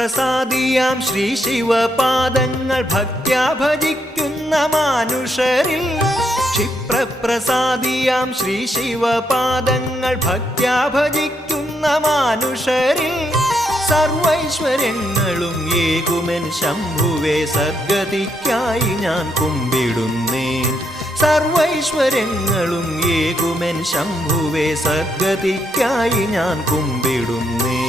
ക്ഷിപ്രപ്രസാദിയാം ശ്രീ ശിവപാദങ്ങൾ ഭക്ത്യാ ഭജിക്കുന്ന മാനുഷരിൽ ക്ഷിപ്രപ്രസാദിയാം ശ്രീ ശിവപാദങ്ങൾ ഭക്ത്യാ ഭജിക്കുന്ന മാനുഷരിൽ സർവൈശ്വര്യങ്ങളും ഏകുമെൻ ശംഭുവേ സദ്ഗതിക്കായി ഞാൻ കുമ്പിടുന്നേൻ സർവൈശ്വര്യങ്ങളും ഏകുമെൻ ശംഭുവേ സദ്ഗതിക്കായി ഞാൻ കുമ്പിടുന്നേൻ